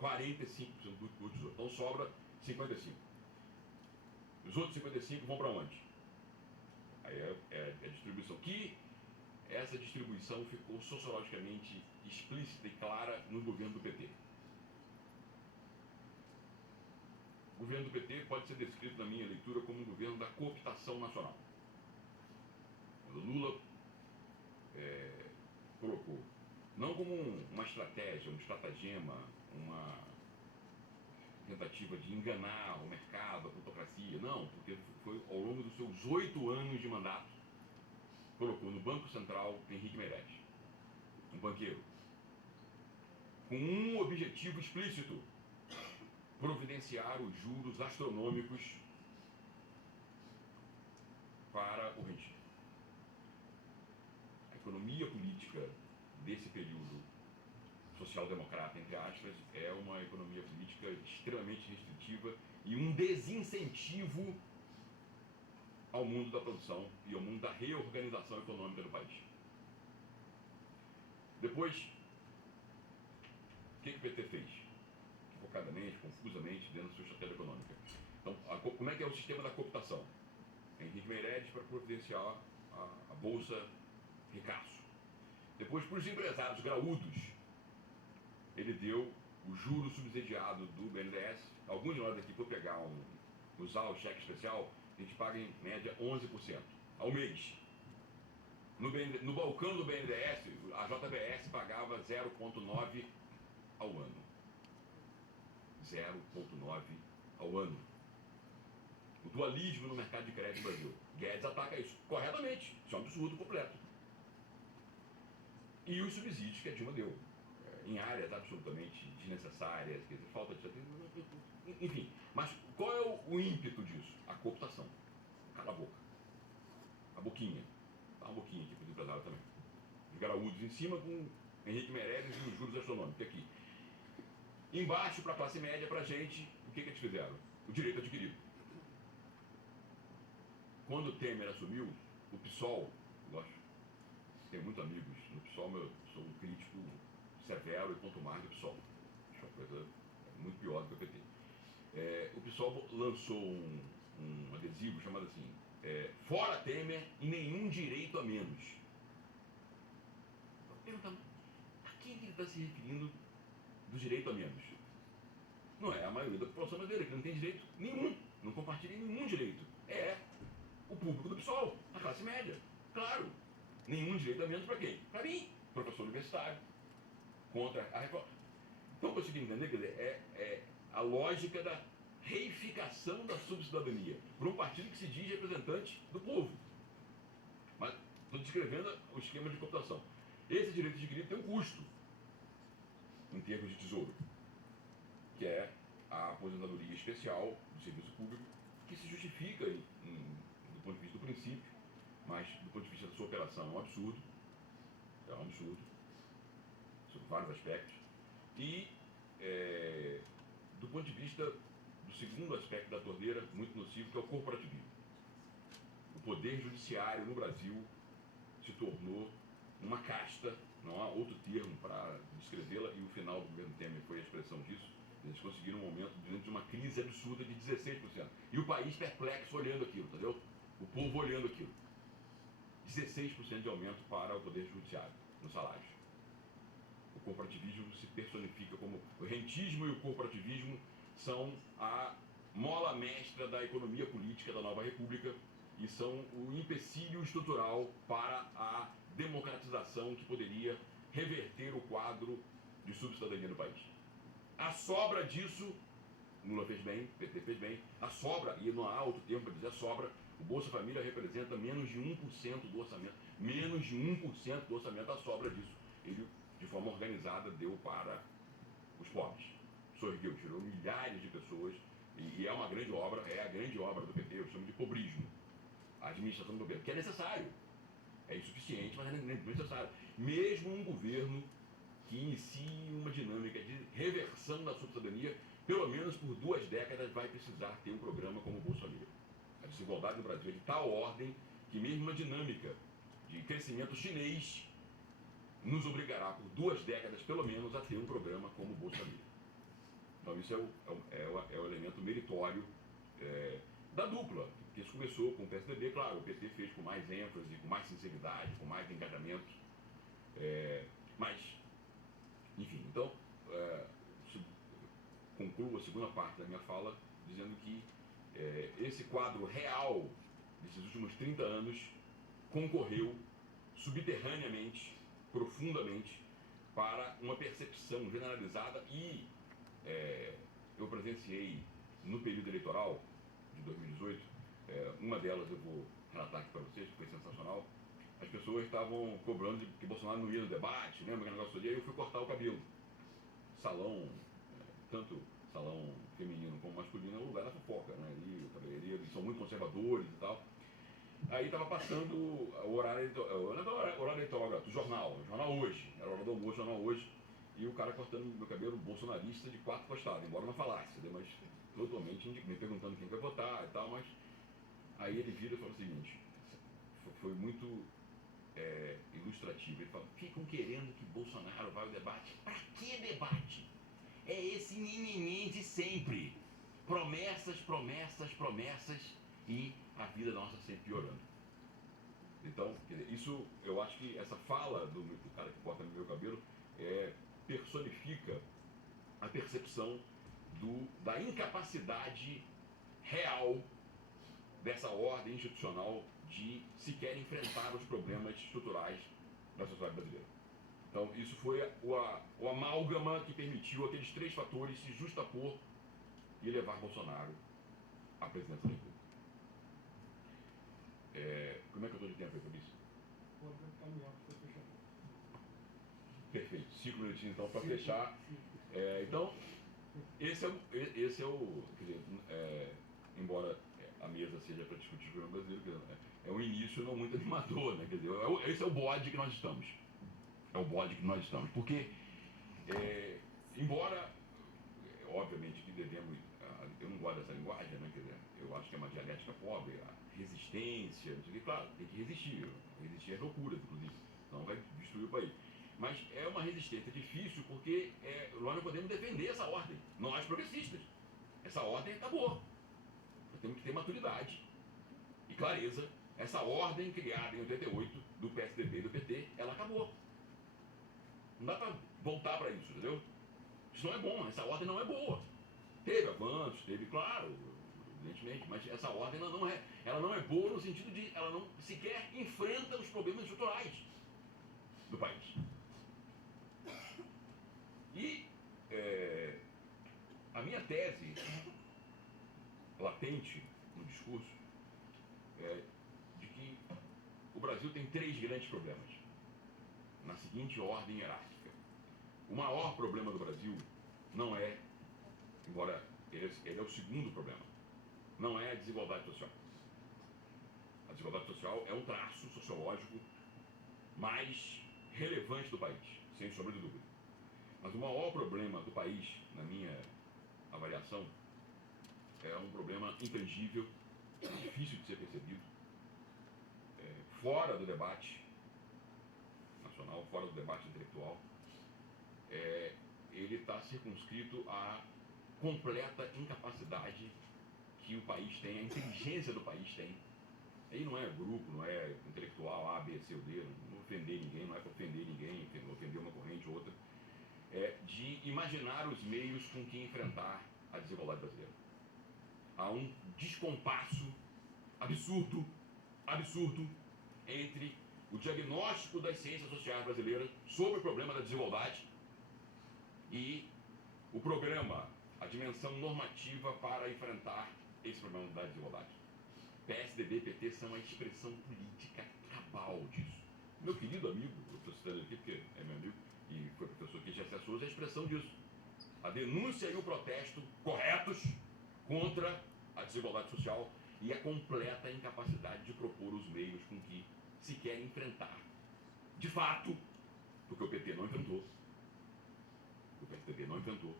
45% do tesouro. Então sobra 55%. Os outros 55% vão para onde? Aí é a distribuição. Que essa distribuição ficou sociologicamente explícita e clara no governo do PT. O governo do PT pode ser descrito, na minha leitura, como um governo da cooptação nacional. O Lula colocou, não como uma estratégia, um estratagema, uma tentativa de enganar o mercado, a plutocracia, não, porque foi ao longo dos seus 8 anos de mandato, colocou no Banco Central Henrique Meirelles, um banqueiro, com um objetivo explícito: providenciar os juros astronômicos para o rentismo. A economia política desse período social-democrata, entre aspas, é uma economia política extremamente restritiva e um desincentivo ao mundo da produção e ao mundo da reorganização econômica do país. Depois, o que o PT fez? Focadamente, confusamente, dentro da sua estratégia econômica. Então, como é que é o sistema da cooptação? Henrique Meirelles para providenciar a Bolsa Ricaço. Depois, para os empresários graúdos, ele deu o juro subsidiado do BNDES. Alguns de nós aqui, por usar o cheque especial, a gente paga em média 11% ao mês. No balcão do BNDES, a JBS pagava 0,9% ao ano. 0,9% ao ano. O dualismo no mercado de crédito no Brasil. Guedes ataca isso corretamente. Isso é um absurdo completo. E os subsídios que a Dilma deu, em áreas absolutamente desnecessárias, quer dizer, falta de... Enfim, mas qual é o ímpeto disso? A cooptação. Cala a boca. A boquinha. Dá uma boquinha aqui para os empresários também. Os graúdos em cima com Henrique Meirelles e os juros astronômicos aqui. Embaixo, para a classe média, para a gente, o que eles fizeram? O direito adquirido. Quando o Temer assumiu, o PSOL, tenho muitos amigos no PSOL, eu sou um crítico severo e quanto mais do PSOL. Acho uma coisa muito pior do que o PT. O PSOL lançou um adesivo chamado assim, fora Temer e nenhum direito a menos. Perguntando, a quem ele está se referindo do direito a menos? Não é a maioria da população brasileira, que não tem direito nenhum, não compartilha nenhum direito. É o público do PSOL, a classe média. Claro, nenhum direito a menos para quem? Para mim, professor universitário, contra a reforma. Então, consegui entender, quer dizer, é a lógica da reificação da subcidadania por um partido que se diz representante do povo. Mas estou descrevendo o esquema de cooptação. Esse direito adquirido tem um custo em termos de tesouro, que é a aposentadoria especial do serviço público, que se justifica do ponto de vista do princípio, mas do ponto de vista da sua operação é um absurdo, sob vários aspectos, e do ponto de vista do segundo aspecto da torneira, muito nocivo, que é o corporativismo. O poder judiciário no Brasil se tornou uma casta, não há outro termo para descrevê-la, e o final do governo Temer foi a expressão disso. Eles conseguiram um aumento diante de uma crise absurda de 16%. E o país perplexo olhando aquilo, entendeu? O povo olhando aquilo. 16% de aumento para o poder judiciário, nos salários. O corporativismo se personifica como... O rentismo e o corporativismo são a mola mestra da economia política da nova república e são o empecilho estrutural para a democratização que poderia reverter o quadro de subcidadania no país. A sobra disso, Lula fez bem, o PT fez bem, a sobra, e não há outro termo para dizer sobra, o Bolsa Família representa menos de 1% do orçamento. Menos de 1% do orçamento, a sobra disso. Ele, de forma organizada, deu para os pobres. Sorriu, tirou milhares de pessoas, e é uma grande obra, é a grande obra do PT, eu chamo de pobrismo. A administração do governo, que é necessário. É insuficiente, mas é necessário. Mesmo um governo que inicie uma dinâmica de reversão da subcidadania, pelo menos por 2 décadas, vai precisar ter um programa como o Bolsa Família. A desigualdade no Brasil é de tal ordem que mesmo uma dinâmica de crescimento chinês nos obrigará por 2 décadas, pelo menos, a ter um programa como o Bolsa Família. Então isso é o elemento meritório da dupla, que isso começou com o PSDB, claro, o PT fez com mais ênfase, com mais sinceridade, com mais engajamento, mas, enfim, então, concluo a segunda parte da minha fala dizendo que esse quadro real desses últimos 30 anos concorreu subterraneamente, profundamente, para uma percepção generalizada e eu presenciei no período eleitoral de 2018, uma delas eu vou relatar aqui para vocês, que foi sensacional. As pessoas estavam cobrando que Bolsonaro não ia no debate, lembra que negócio ali? Aí eu fui cortar o cabelo. Salão, tanto salão feminino como masculino, é o lugar da fofoca, né? E o cabeleireiro, eles são muito conservadores e tal. Aí estava passando o horário eleitoral do jornal Hoje, era a hora do almoço, jornal Hoje, e o cara cortando meu cabelo bolsonarista de 4 costados, embora não falasse, né? Mas totalmente me perguntando quem vai votar e tal, mas aí ele vira e fala o seguinte, foi muito ilustrativo, ele fala, ficam querendo que Bolsonaro vá ao debate, para que debate? É esse ninguém de sempre, promessas, promessas, promessas, e a vida nossa sempre piorando. Então, isso, eu acho que essa fala do cara que corta no meu cabelo personifica a percepção da incapacidade real dessa ordem institucional de sequer enfrentar os problemas estruturais da sociedade brasileira. Então, isso foi o amálgama que permitiu aqueles 3 fatores se justapor e levar Bolsonaro à presidência da República. Como é que eu estou de tempo aí, Fabrício? Pode caminhar para fechar. Perfeito. 5 minutinhos então para fechar. Então, esse é o. Quer dizer, embora a mesa seja para discutir o problema brasileiro, quer dizer, é um início não muito animador, né? Quer dizer, esse é o bode que nós estamos. É o bode que nós estamos. Porque, embora, obviamente, que devemos. Eu não gosto dessa linguagem, né? Quer dizer, eu acho que é uma dialética pobre, a resistência, não sei o que, claro, tem que resistir. Resistir é loucura, inclusive, senão vai destruir o país. Mas é uma resistência difícil porque nós não podemos defender essa ordem, nós progressistas. Essa ordem acabou. Nós temos que ter maturidade e clareza. Essa ordem criada em 88 do PSDB e do PT, ela acabou. Não dá para voltar para isso, entendeu? Isso não é bom, essa ordem não é boa. Teve avanços, teve, claro, evidentemente, mas essa ordem ela não é boa no sentido de ela não sequer enfrenta os problemas estruturais do país. E a minha tese latente no discurso é de que o Brasil tem 3 grandes problemas, na seguinte ordem hierárquica. O maior problema do Brasil não é, embora ele é o segundo problema, não é a desigualdade social. A desigualdade social é o traço sociológico mais relevante do país, sem sombra de dúvida. Mas o maior problema do país, na minha avaliação, é um problema intangível, difícil de ser percebido, fora do debate nacional, fora do debate intelectual. Ele está circunscrito à completa incapacidade que o país tem, a inteligência do país tem. Aí não é grupo, não é intelectual A, B, C ou D, não ofender ninguém, não é para ofender ninguém, ofender uma corrente ou outra, de imaginar os meios com que enfrentar a desigualdade brasileira. Há um descompasso absurdo entre o diagnóstico das ciências sociais brasileiras sobre o problema da desigualdade e o programa, a dimensão normativa para enfrentar esse problema da desigualdade. PSDB e PT são a expressão política cabal disso. Meu querido amigo, eu estou citando aqui porque é meu amigo e foi professor aqui de José Souza, é a expressão disso. A denúncia e o protesto corretos contra a desigualdade social e a completa incapacidade de propor os meios com que se quer enfrentar. De fato, porque o PT não enfrentou, o PSDB não enfrentou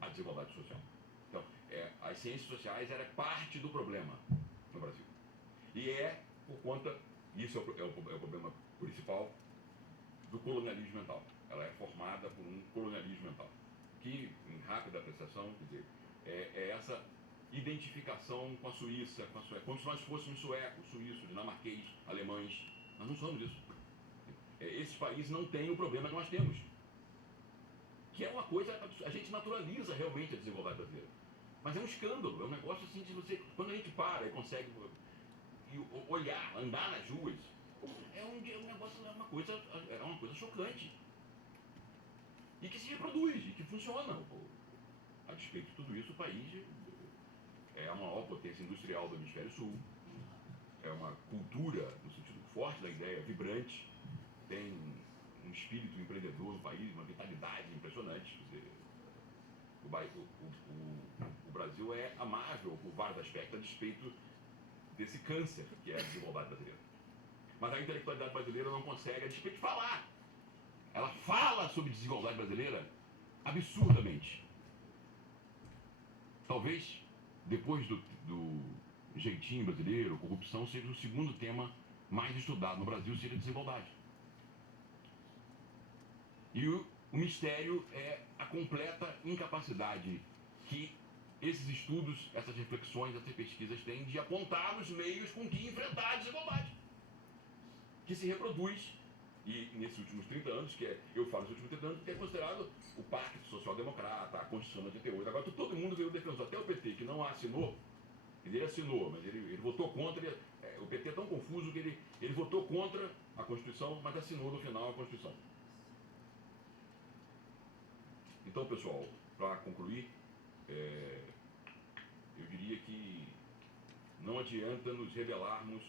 a desigualdade social. Então, as ciências sociais era parte do problema no Brasil. E por conta, isso é o problema principal, do colonialismo mental. Ela é formada por um colonialismo mental, que, em rápida apreciação, quer dizer, é essa identificação com a Suíça, como se nós fôssemos suecos, suíços, dinamarquês, alemães. Nós não somos isso. Esses países não têm o problema que nós temos. Que é uma coisa, a gente naturaliza realmente a desigualdade brasileira. Mas é um escândalo, é um negócio assim de você, quando a gente para e consegue olhar, andar nas ruas, é um negócio, é uma coisa chocante. E que se reproduz, e que funciona. A despeito de tudo isso, o país é a maior potência industrial do Hemisfério Sul, é uma cultura, no sentido forte da ideia, vibrante, tem um espírito empreendedor no país, uma vitalidade impressionante. Quer dizer, o Brasil é amável por vários aspectos, a despeito desse câncer que é a desigualdade brasileira. Mas a intelectualidade brasileira não consegue, a despeito de falar. Ela fala sobre desigualdade brasileira absurdamente. Talvez, depois do jeitinho brasileiro, corrupção, seja o segundo tema mais estudado no Brasil, seja a desigualdade. E o mistério é a completa incapacidade que esses estudos, essas reflexões, essas pesquisas têm de apontar os meios com que enfrentar a desigualdade, que se reproduz, e nesses últimos 30 anos, eu falo nesses últimos 30 anos, que é considerado o Pacto Social-Democrata, a Constituição de 88. Agora todo mundo veio defensor, até o PT, que não a assinou, ele assinou, mas ele votou contra, o PT é tão confuso que ele votou contra a Constituição, mas assinou no final a Constituição. Então, pessoal, para concluir, eu diria que não adianta nos rebelarmos